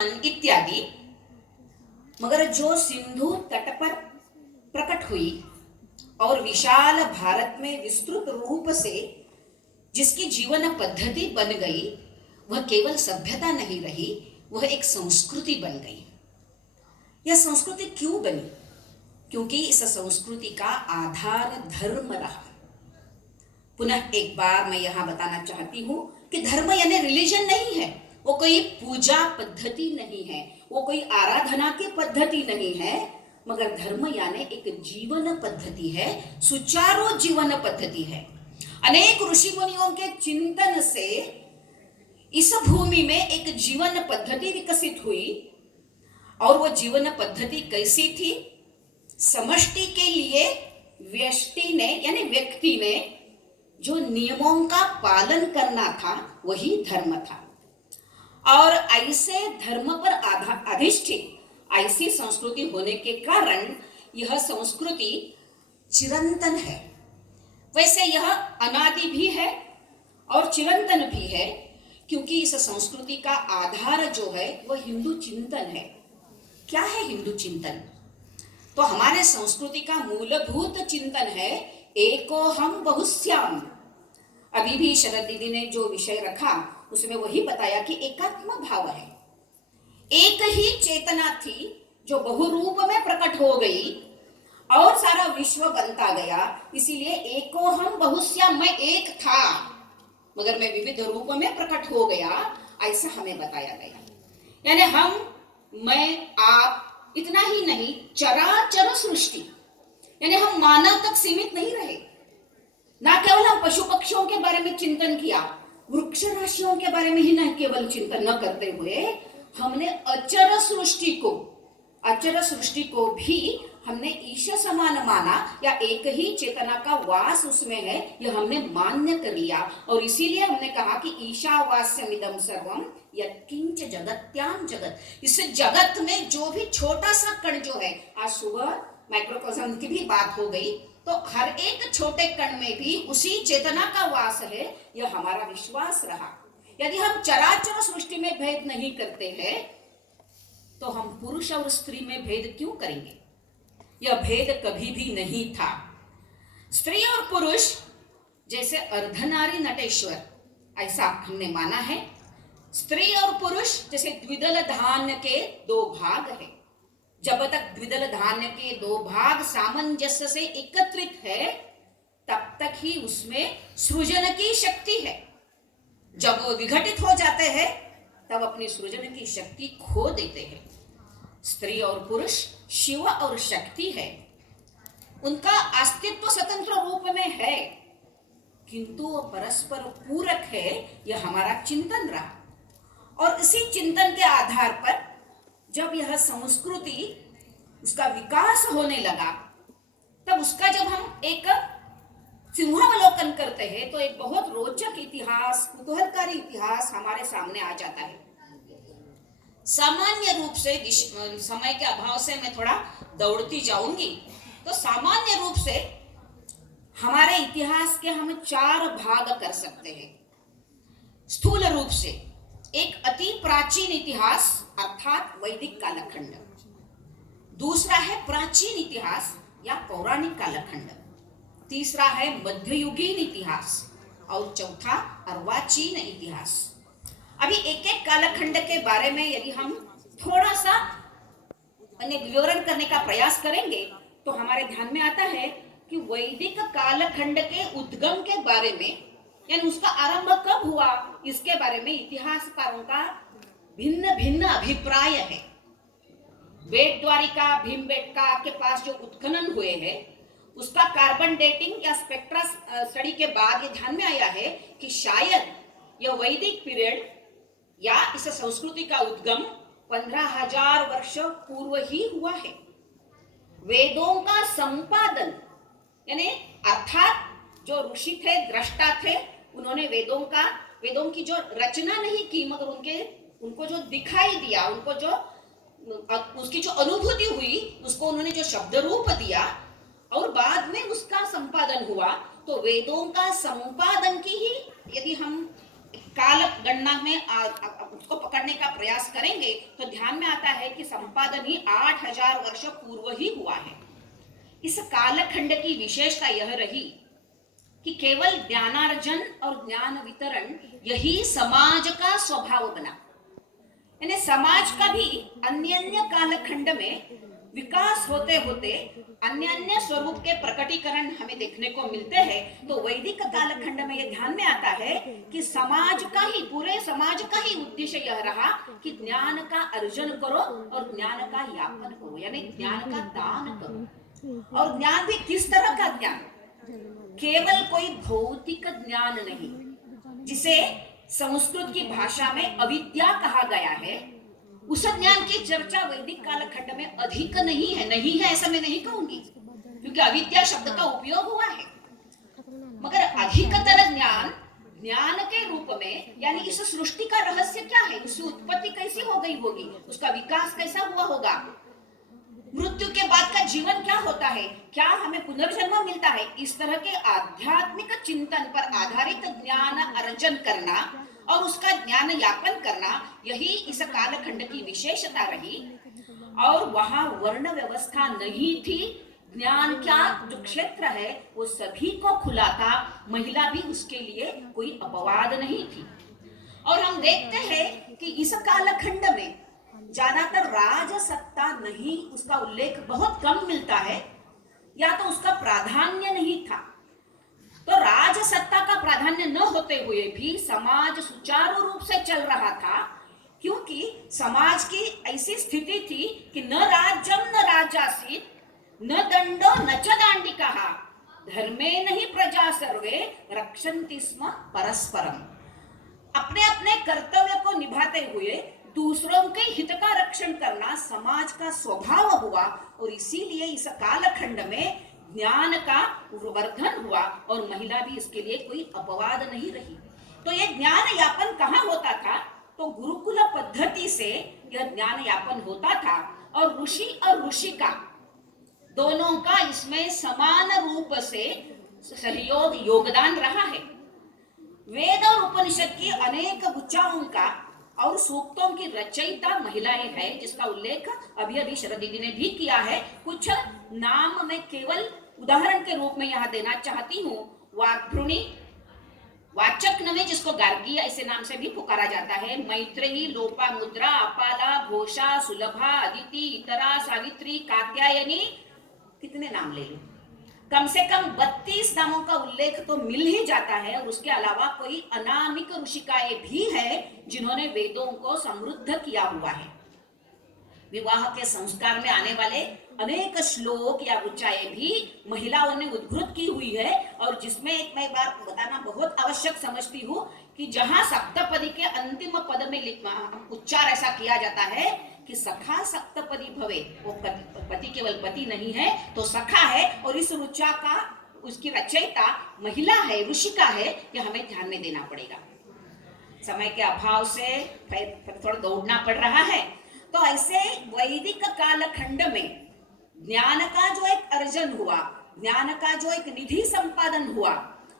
इत्यादि। मगर जो सिंधु तट पर प्रकट हुई और विशाल भारत में विस्तृत रूप से जिसकी जीवन पद्धति बन गई, वह केवल सभ्यता नहीं रही, वह एक संस्कृति बन गई। यह संस्कृति क्यों बनी? क्योंकि इस संस्कृति का आधार धर्म रहा। पुनः एक बार मैं यहां बताना चाहती हूं कि धर्म यानी रिलीजन नहीं है, वो कोई पूजा पद्धति नहीं है, वो कोई आराधना की पद्धति नहीं है, मगर धर्म यानी एक जीवन पद्धति है, सुचारू जीवन पद्धति है। अनेक ऋषि मुनियों के चिंतन से इस भूमि में एक जीवन पद्धति विकसित हुई। और वो जीवन पद्धति कैसी थी? समष्टि के लिए व्यष्टि ने यानी व्यक्ति ने जो नियमों का पालन करना था, वही धर्म था। और ऐसे धर्म पर अधिष्ठित ऐसी संस्कृति होने के कारण यह संस्कृति चिरंतन है। वैसे यह अनादि भी है और चिरंतन भी है, क्योंकि इस संस्कृति का आधार जो है वह हिंदू चिंतन है। क्या है हिंदू चिंतन? तो हमारे संस्कृति का मूलभूत चिंतन है एको हम बहुश्याम। अभी भी शरद दीदी ने जो विषय रखा उसमें वही बताया कि एकात्म भाव है। एक ही चेतना थी जो बहुरूप में प्रकट हो गई और सारा विश्व बनता गया। इसीलिए एको हम बहुश्याम, मैं एक था मगर मैं विविध रूप में प्रकट हो गया, ऐसा हमें बताया गया। यानी हम, मैं, आप इतना ही नहीं, चराचर सृष्टि, यानी हम मानव तक सीमित नहीं रहे। ना केवल हम पशु पक्षियों के बारे में चिंतन किया, वृक्ष राशियों के बारे में ही न केवल चिंतन न करते हुए हमने अचर सृष्टि को भी हमने ईश समान माना, या एक ही चेतना का वास उसमें है, यह हमने मान्य कर लिया। और इसीलिए हमने कहा कि ईशावास्यमिदं सर्वम यत्किंच जगत्याम जगत। इस जगत में जो भी छोटा सा कण जो है, आज सुबह माइक्रोकॉस्म की भी बात हो गई, तो हर एक छोटे कण में भी उसी चेतना का वास है, यह हमारा विश्वास रहा। यदि हम चराचर सृष्टि में भेद नहीं करते हैं, तो हम पुरुष और स्त्री में भेद क्यों करेंगे? यह भेद कभी भी नहीं था। स्त्री और पुरुष जैसे अर्धनारी नटेश्वर, ऐसा हमने माना है। स्त्री और पुरुष जैसे द्विदल धान्य के दो भाग है। जब तक द्विदल धान्य के दो भाग सामंजस्य से एकत्रित है, तब तक ही उसमें सृजन की शक्ति है। जब वो विघटित हो जाते हैं, तब अपनी सृजन की शक्ति खो देते हैं। स्त्री और पुरुष शिव और शक्ति है, उनका अस्तित्व स्वतंत्र रूप में है, किंतु वो परस्पर पूरक है। यह हमारा चिंतन रहा। और इसी चिंतन के आधार पर जब यह संस्कृति, उसका विकास होने लगा, तब उसका जब हम एक सिंहावलोकन करते हैं, तो एक बहुत रोचक इतिहास, कुतूहलकारी इतिहास हमारे सामने आ जाता है। सामान्य रूप से, समय के अभाव से मैं थोड़ा दौड़ती जाऊंगी, तो सामान्य रूप से हमारे इतिहास के हम 4 भाग कर सकते हैं। स्थूल रूप से एक अति प्राचीन इतिहास अर्थात वैदिक कालखंड, दूसरा है प्राचीन इतिहास या पौराणिक कालखंड, तीसरा है मध्ययुगीन इतिहास, और चौथा अर्वाचीन इतिहास। अभी एक एक कालखंड के बारे में यदि हम थोड़ा सा विवरण करने का प्रयास करेंगे, तो हमारे ध्यान में आता है कि वैदिक कालखंड के उद्गम के बारे में, यानी उसका आरंभ कब हुआ, इसके बारे में इतिहासकारों का भिन्न भिन्न अभिप्राय है। बेटद्वारिका, भीमबेटका के पास जो उत्खनन हुए हैं, उसका कार्बन डेटिंग या स्पेक्ट्रा स्टडी के बाद ये ध्यान में आया है कि शायद यह वैदिक पीरियड या इस संस्कृति का उद्गम 15,000 वर्ष पूर्व ही हुआ है। वेदों का संपादन, यानी अर्थात जो ऋषि थे, दृष्टा थे, उन्होंने वेदों की जो रचना नहीं की, मगर उनको जो दिखाई दिया, उनको जो उसकी जो अनुभूति हुई, उसको उन्होंने जो शब्द रूप दिया और बाद में उसका संपादन हुआ। तो वेदों का संपादन की ही यदि हम काल गणना में उसको पकड़ने का प्रयास करेंगे तो ध्यान में आता है कि संपादन ही 8000 वर्ष पूर्व ही हुआ है। इस कालखंड की विशेषता यह रही कि केवल ज्ञानार्जन और ज्ञान वितरण यही समाज का स्वभाव बना। यानी समाज का भी अन्य अन्य कालखंड में विकास होते होते अन्य अन्य स्वरूप के प्रकटीकरण हमें देखने को मिलते हैं। तो वैदिक कालखंड में यह ध्यान में आता है कि समाज का ही, पूरे समाज का ही उद्देश्य यह रहा कि ज्ञान का अर्जन करो और ज्ञान का यापन करो, यानी ज्ञान का दान करो। और ज्ञान भी किस तरह का ज्ञान? केवल कोई भौतिक ज्ञान नहीं, जिसे संस्कृत की भाषा में अविद्या कहा गया है, उस ज्ञान की चर्चा वैदिक कालखंड में अधिक नहीं है ऐसा मैं नहीं कहूंगी, क्योंकि अविद्या शब्द का उपयोग हुआ है। मगर अधिकतर ज्ञान के रूप में, यानी इस सृष्टि का रहस्य क्या है, उसकी उत्पत्ति कैसी हो गई होगी, उसका विकास कैसा हुआ होगा, मृत्यु के बाद का जीवन क्या होता है, क्या हमें पुनर्जन्म मिलता है, इस तरह के आध्यात्मिक चिंतन पर आधारित ज्ञान अर्जन करना और उसका ज्ञान यापन करना, यही इस कालखंड की विशेषता रही। और वहां वर्ण व्यवस्था नहीं थी। ज्ञान का जो क्षेत्र है वो सभी को खुला था, महिला भी उसके लिए कोई अपवाद नहीं थी। और हम देखते हैं कि इस कालखंड में ज्यादातर राजसत्ता नहीं, उसका उल्लेख बहुत कम मिलता है, या तो उसका प्राधान्य नहीं था। तो राजसत्ता का प्राधान्य न होते हुए भी समाज सुचारू रूप से चल रहा था, क्योंकि समाज की ऐसी स्थिति थी कि न राज्यम न राजासीत न दंडो न च दांडिकः धर्मे नहीं प्रजा सर्वे रक्षन्ति स्म परस्परम। अपने अपने कर्तव्य को निभाते हुए दूसरों के हित का रक्षण करना समाज का स्वभाव हुआ, और इसीलिए इस कालखंड में ज्ञान का वर्धन हुआ और महिला भी इसके लिए कोई अपवाद नहीं रही। तो यह ज्ञान यापन कहाँ होता था? तो गुरुकुल पद्धति से यह ज्ञान यापन होता था, और ऋषि और ऋषिका दोनों का इसमें समान रूप से सहयोग योगदान रहा है। वेद और उपनिषद की अनेक गुच्छाओं का और सूक्तों की रचयिता महिलाएं हैं, जिसका उल्लेख अभी अभी शरद दीदी ने भी किया है। कुछ नाम मैं केवल उदाहरण के रूप में यहाँ देना चाहती हूँ। वाग्भृणी, वाचक्नवे जिसको गार्गी ऐसे नाम से भी पुकारा जाता है, मैत्रेयी, लोपामुद्रा, अपाला, घोषा, सुलभा, अदिति, इतरा, सावित्री, कात्यायनी, कितने नाम ले लो, कम से कम 32 नामों का उल्लेख तो मिल ही जाता है। और उसके अलावा कोई अनामिक ऋषिकाएं भी हैं जिन्होंने वेदों को समृद्ध किया हुआ है। विवाह के संस्कार में आने वाले अनेक श्लोक या ऋचाएं भी महिलाओं ने उद्घृत की हुई है, और जिसमें एक मैं बात बताना बहुत आवश्यक समझती हूँ कि जहां सप्तपदी के अंतिम पद में उच्चार ऐसा किया जाता है कि सखा सप्तपदी भवे, वो पति केवल पति नहीं है तो सखा है, और इस ऋचा का उसकी रचयिता महिला है, ऋषिका है, यह हमें ध्यान में देना पड़ेगा। समय के अभाव से थोड़ा दौड़ना पड़ रहा है। तो ऐसे वैदिक कालखंड में ज्ञान का जो एक अर्जन हुआ, ज्ञान का जो एक निधि संपादन हुआ,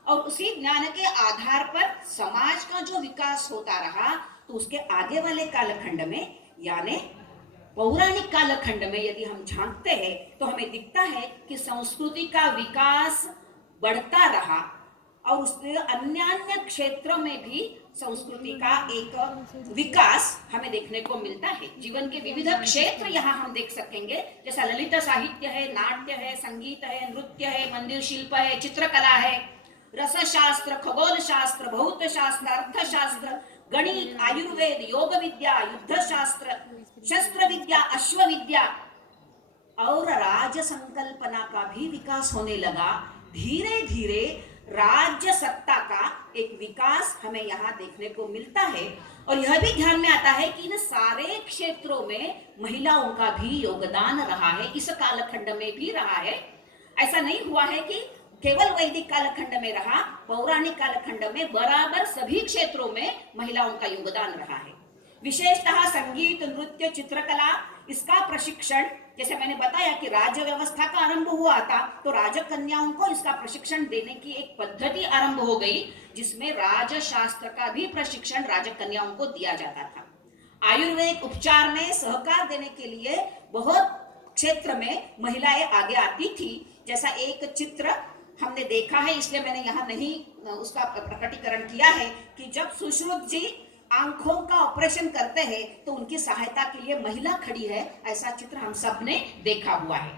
और उसी ज्ञान के आधार पर समाज का जो विकास होता रहा, तो उसके आगे वाले कालखंड में यानी पौराणिक कालखंड में यदि हम झांकते हैं तो हमें दिखता है कि संस्कृति का विकास बढ़ता रहा, और उसके अन्य क्षेत्रों में भी संस्कृति का एक विकास हमें देखने को मिलता है। जीवन के विविध क्षेत्र यहाँ हम देख सकेंगे, जैसा ललित साहित्य है, नाट्य है, संगीत है, नृत्य है, मंदिर शिल्प है, चित्रकला है, रसशास्त्र, खगोल शास्त्र, भौत शास्त्र, अर्थशास्त्र, गणित, आयुर्वेद, योग विद्या, युद्ध शास्त्र, शस्त्र विद्या, अश्व विद्या और राज्य संकल्पना का भी विकास होने लगा। धीरे धीरे राज्य सत्ता का एक विकास हमें यहाँ देखने को मिलता है, और यह भी ध्यान में आता है कि इन सारे क्षेत्रों में महिलाओं का भी योगदान रहा है, इस कालखंड में भी रहा है। ऐसा नहीं हुआ है कि केवल वैदिक कालखंड में रहा, पौराणिक कालखंड में बराबर सभी क्षेत्रों में महिलाओं का योगदान रहा है। विशेषतः संगीत, नृत्य, चित्रकला, इसका प्रशिक्षण, जैसे मैंने बताया कि राज्य व्यवस्था का आरंभ हुआ था, तो राजकन्याओं को इसका प्रशिक्षण देने की एक पद्धति आरंभ हो गई, जिसमें राजशास्त्र का भी प्रशिक्षण राजकन्याओं को दिया जाता था। आयुर्वेदिक उपचार में सहकार देने के लिए बहुत क्षेत्र में महिलाएं आगे आती थी। जैसा एक चित्र हमने देखा है, इसलिए मैंने यहाँ नहीं उसका प्रकटीकरण किया है, कि जब सुश्रुत जी आंखों का ऑपरेशन करते हैं तो उनकी सहायता के लिए महिला खड़ी है, ऐसा चित्र हम सब ने देखा हुआ है।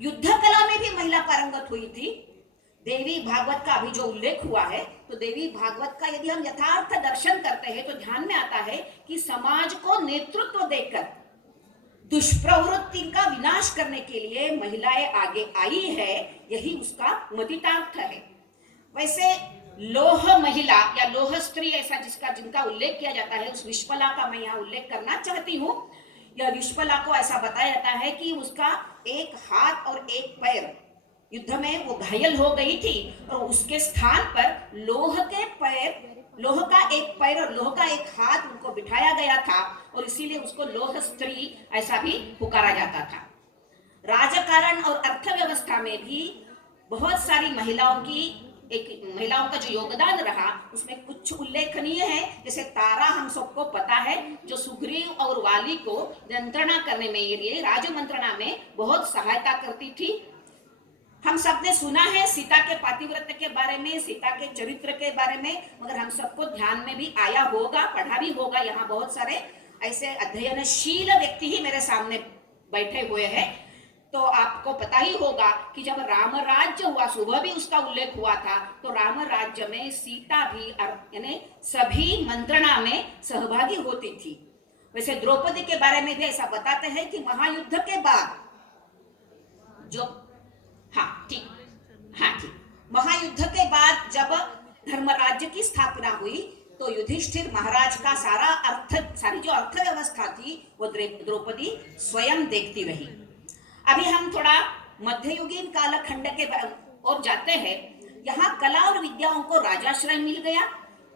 युद्ध कला में भी महिला पारंगत हुई थी। देवी भागवत का अभी जो उल्लेख हुआ है, तो देवी भागवत का यदि हम यथार्थ दर्शन करते हैं तो ध्यान में आता है कि समाज को नेतृत्व देकर दुष्प्रवृत्ति का विनाश करने के लिए महिलाएं आगे आई है, यही उसका मतितार्थ है। वैसे लोह महिला या लोह स्त्री, ऐसा जिनका उल्लेख किया जाता है, उस विश्वला का मैं यहाँ उल्लेख करना चाहती हूँ। यह विश्वला को ऐसा बताया जाता है कि उसका एक हाथ और एक पैर युद्ध में वो घायल हो गई थी, और उसके स्थान पर लोह का एक पैर और लोह का एक हाथ उनको बिठाया गया था, और इसीलिए उसको लोह स्त्री ऐसा भी पुकारा जाता था। राजकारण और अर्थव्यवस्था में भी बहुत सारी महिलाओं का जो योगदान रहा, उसमें कुछ उल्लेखनीय है। जैसे तारा हम सबको पता है, जो सुग्रीव और वाली को मंत्रणा करने में, ये राज मंत्रणा में बहुत सहायता करती थी। हम सब ने सुना है सीता के पातिव्रत्य के बारे में, सीता के चरित्र के बारे में, मगर हम सबको ध्यान में भी आया होगा, पढ़ा भी होगा। यहाँ बहुत सारे ऐसे अध्ययनशील व्यक्ति ही मेरे सामने बैठे हुए हैं, तो आपको पता ही होगा कि जब राम राज्य हुआ, सुबह भी उसका उल्लेख हुआ था, तो राम राज्य में सीता भी यानी सभी मंत्रणा में सहभागी होती थी। वैसे द्रौपदी के बारे में भी ऐसा बताते हैं कि महायुद्ध के बाद जो महायुद्ध के बाद जब धर्मराज्य की स्थापना हुई, तो युधिष्ठिर महाराज का सारी जो अर्थव्यवस्था थी वो द्रौपदी स्वयं देखती रही। अभी हम थोड़ा मध्ययुगीन कालखंड के ओर जाते हैं। यहाँ कला और विद्याओं को राजाश्रय मिल गया,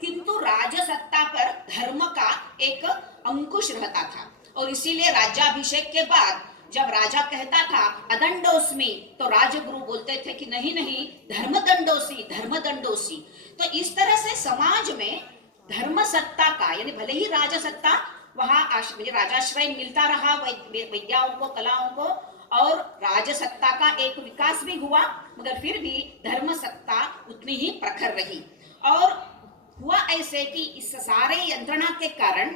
किंतु राजसत्ता पर धर्म का एक अंकुश रहता था, और इसीलिए राज्याभिषेक के बाद जब राजा कहता था अदंडोस्मि, तो राजगुरु बोलते थे कि नहीं नहीं, धर्मदंडोसी। तो इस तरह से समाज में धर्म सत्ता का, यानी भले ही राजसत्ता वहां राजाश्रय मिलता रहा विद्याओं को, कलाओं को, और राजसत्ता का एक विकास भी हुआ, मगर फिर भी धर्म सत्ता उतनी ही प्रखर रही। और हुआ ऐसे कि इस सारे यंत्रणा के कारण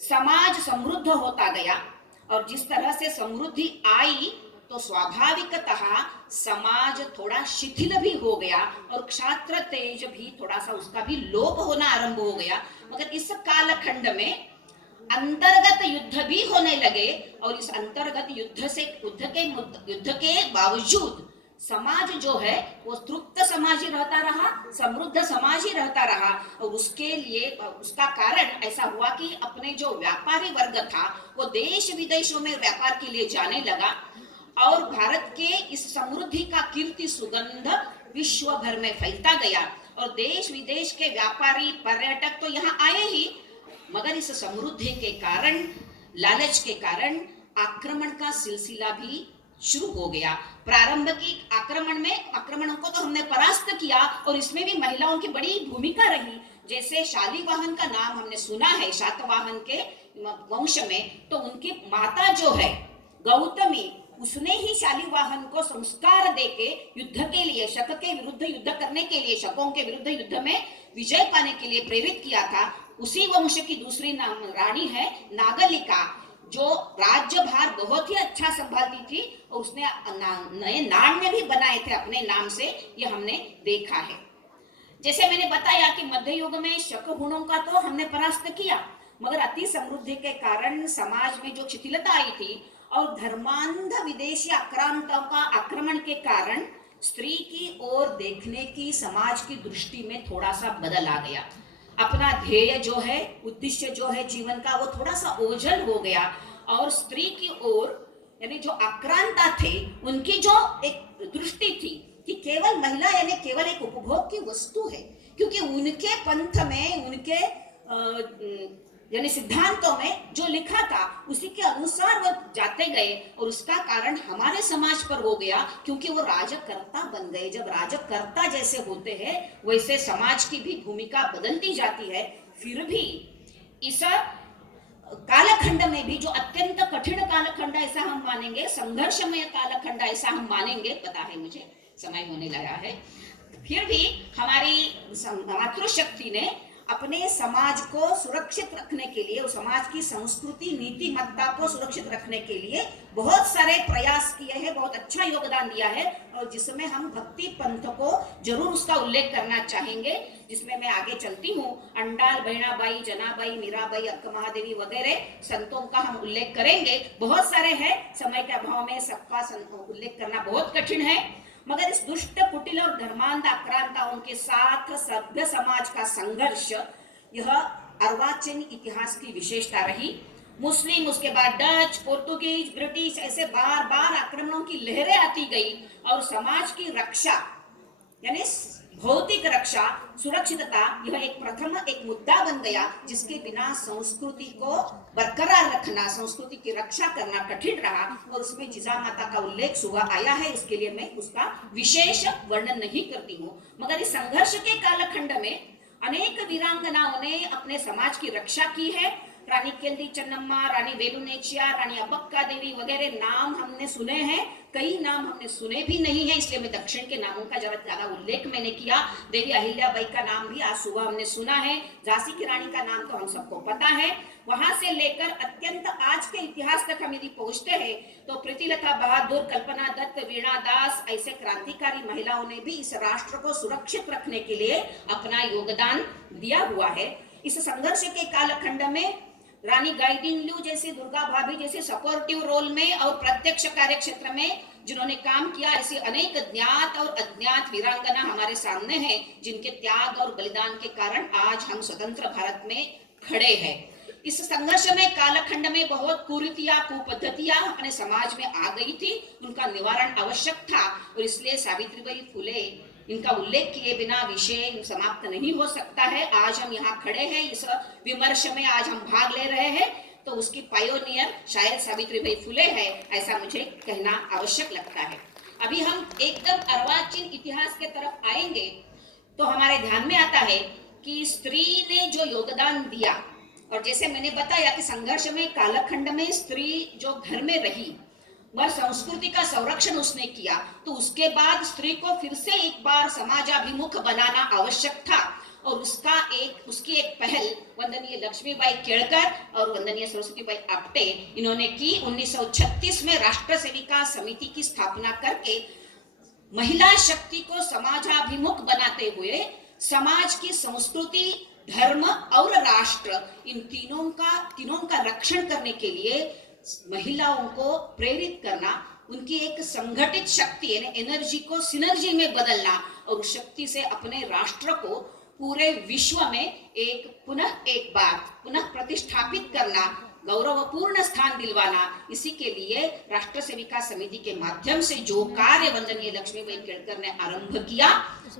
समाज समृद्ध होता गया, और जिस तरह से समृद्धि आई तो स्वाभाविकतः समाज थोड़ा शिथिल भी हो गया, और क्षात्र तेज भी थोड़ा सा उसका भी लोप होना आरंभ हो गया। मगर इस कालखंड में अंतर्गत युद्ध भी होने लगे, और इस अंतर्गत युद्ध के बावजूद समाज जो है वो तृप्त समाज ही रहता रहा, समृद्ध समाज ही रहता रहा। और उसके लिए उसका कारण ऐसा हुआ कि अपने जो व्यापारी वर्ग था वो देश विदेशों में व्यापार के लिए जाने लगा, और भारत के इस समृद्धि का कीर्ति सुगंध विश्व भर में फैलता गया, और देश विदेश के व्यापारी पर्यटक तो यहाँ आए ही, मगर इस समृद्धि के कारण, लालच के कारण आक्रमण का सिलसिला भी शुरू हो गया। प्रारंभ की आक्रमणों को तो हमने परास्त किया, और इसमें भी महिलाओं की बड़ी भूमिका रही। जैसे शालीवाहन का नाम हमने सुना है, शातवाहन के वंश में, तो उनकी माता जो है गौतमी, उसने ही शालीवाहन को संस्कार देके युद्ध के लिए, शक के विरुद्ध युद्ध करने के लिए, शकों के विरुद्ध युद्ध में विजय पाने के लिए प्रेरित किया था। उसी वंश की दूसरी रानी है नागलिका, जो राज्यभार बहुत ही अच्छा संभालती थी, और उसने नए नाण्य भी बनाए थे अपने नाम से, ये हमने देखा है। जैसे मैंने बताया कि मध्य युग में शक गुणों का तो हमने परास्त किया, मगर अति समृद्धि के कारण समाज में जो शिथिलता आई थी, और धर्मांध विदेशी आक्रांताओं का आक्रमण के कारण स्त्री की ओर देखने की समाज की दृष्टि में थोड़ा सा बदल आ गया। अपना ध्येय जो है, उद्देश्य जो है जीवन का, वो थोड़ा सा ओझल हो गया, और स्त्री की ओर यानी जो आक्रांता थे उनकी जो एक दृष्टि थी कि केवल महिला यानी केवल एक उपभोग की वस्तु है, क्योंकि उनके पंथ में, उनके यानी सिद्धांतों में जो लिखा था उसी के अनुसार वो जाते गए, और उसका कारण हमारे समाज पर हो गया क्योंकि वो राजकर्ता बन गए। जब राजकर्ता जैसे होते हैं वैसे समाज की भी भूमिका बदलती जाती है। फिर भी इस कालखंड में भी जो अत्यंत कठिन कालखंड ऐसा हम मानेंगे, संघर्षमय कालखंड ऐसा हम मानेंगे, पता है मुझे समय होने लगा है, फिर भी हमारी मातृशक्ति ने अपने समाज को सुरक्षित रखने के लिए, उस समाज की संस्कृति नीतिमत्ता को सुरक्षित रखने के लिए बहुत सारे प्रयास किए हैं, बहुत अच्छा योगदान दिया है, और जिसमें हम भक्ति पंथ को जरूर उसका उल्लेख करना चाहेंगे, जिसमें मैं आगे चलती हूँ। अंडाल, बहनाबाई, जनाबाई, मीराबाई, अक्का महादेवी वगैरह संतों का हम उल्लेख करेंगे। बहुत सारे हैं, समय के अभाव में सबका उल्लेख करना बहुत कठिन है, मगर इस दुष्ट, कुटिल और धर्मांध आक्रांताओं के साथ सभ्य समाज का संघर्ष, यह अर्वाचीन इतिहास की विशेषता रही। मुस्लिम, उसके बाद डच, पोर्तुगीज, ब्रिटिश, ऐसे बार बार आक्रमणों की लहरें आती गई, और समाज की रक्षा यानी भौतिक रक्षा, सुरक्षितता, यह एक मुद्दा बन गया, जिसके बिना संस्कृति को बरकरार रखना, संस्कृति की रक्षा करना कठिन रहा। और उसमें जिजा माता का उल्लेख सुबह आया है, इसके लिए मैं उसका विशेष वर्णन नहीं करती हूँ। मगर इस संघर्ष के कालखंड में अनेक वीरांगनाओं ने अपने समाज की रक्षा की है। रानी केल्दी चन्नम्मा, रानी वेलुनेचिया, रानी अबक्का देवी वगैरह नाम हमने सुने हैं, कई नाम हमने सुने भी नहीं है, इसलिए मैं दक्षिण के नामों का जरा ज्यादा उल्लेख मैंने किया। देवी अहिल्याबाई का नाम भी आज सुबह हमने सुना है, झांसी की रानी का नाम तो हम सबको पता है। वहां से लेकर अत्यंत आज के इतिहास तक हम यदि पहुंचते हैं तो प्रीतिलता बहादुर, कल्पना दत्त, वीणा दास, ऐसे क्रांतिकारी महिलाओं ने भी इस राष्ट्र को सुरक्षित रखने के लिए अपना योगदान दिया हुआ है। इस संघर्ष के कालखंड में रानी गाइडिंगलू जैसी, दुर्गा भाभी जैसे सपोर्टिव रोल में और प्रत्यक्ष कार्य क्षेत्र में जिन्होंने काम किया, ऐसी अनेक ज्ञात और अज्ञात वीरांगना हमारे सामने हैं, जिनके त्याग और बलिदान के कारण आज हम स्वतंत्र भारत में खड़े हैं। इस संघर्ष में कालखंड में बहुत कुरीतियां, कुपद्धतियां अपने समाज में आ गई थी, उनका निवारण आवश्यक था, और इसलिए सावित्रीबाई फुले, इनका उल्लेख किए बिना विषय समाप्त नहीं हो सकता है। आज हम यहाँ खड़े हैं, इस विमर्श में आज हम भाग ले रहे हैं, तो उसकी पायोनियर शायद सावित्रीबाई फुले है, ऐसा मुझे कहना आवश्यक लगता है। अभी हम एकदम अर्वाचीन इतिहास के तरफ आएंगे तो हमारे ध्यान में आता है कि स्त्री ने जो योगदान दिया, और जैसे मैंने बताया कि संघर्ष में कालखंड में स्त्री जो घर में रही, वह संस्कृति का संरक्षण उसने किया, तो उसके बाद स्त्री को फिर से एक बार समाजाभिमुख बनाना आवश्यक था, और उसकी एक पहल वंदनीय लक्ष्मीबाई केळकर और वंदनीय सरस्वतीबाई आप्टे इन्होंने की। 1936 में राष्ट्र सेविका समिति की स्थापना करके महिला शक्ति को समाजाभिमुख बनाते हुए समाज की संस्कृति, धर्म और राष्ट्र, इन तीनों का रक्षण करने के लिए महिलाओं को प्रेरित करना, उनकी एक संगठित शक्ति यानी एनर्जी को सिनर्जी में बदलना, और उस शक्ति से अपने राष्ट्र को पूरे विश्व में एक बार पुनः प्रतिष्ठापित करना, गौरवपूर्ण स्थान दिलवाना, इसी के लिए राष्ट्र सेविका समिति के माध्यम से जो कार्य वंदनीय लक्ष्मीबाई केळकर ने आरंभ किया,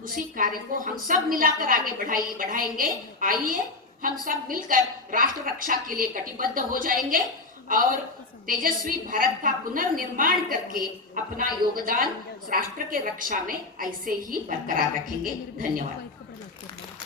उसी कार्य को हम सब मिलाकर आगे बढ़ाएंगे। आइए हम सब मिलकर राष्ट्र रक्षा के लिए कटिबद्ध हो जाएंगे और तेजस्वी भारत का पुनर्निर्माण करके अपना योगदान राष्ट्र के रक्षा में ऐसे ही बरकरार रखेंगे। धन्यवाद।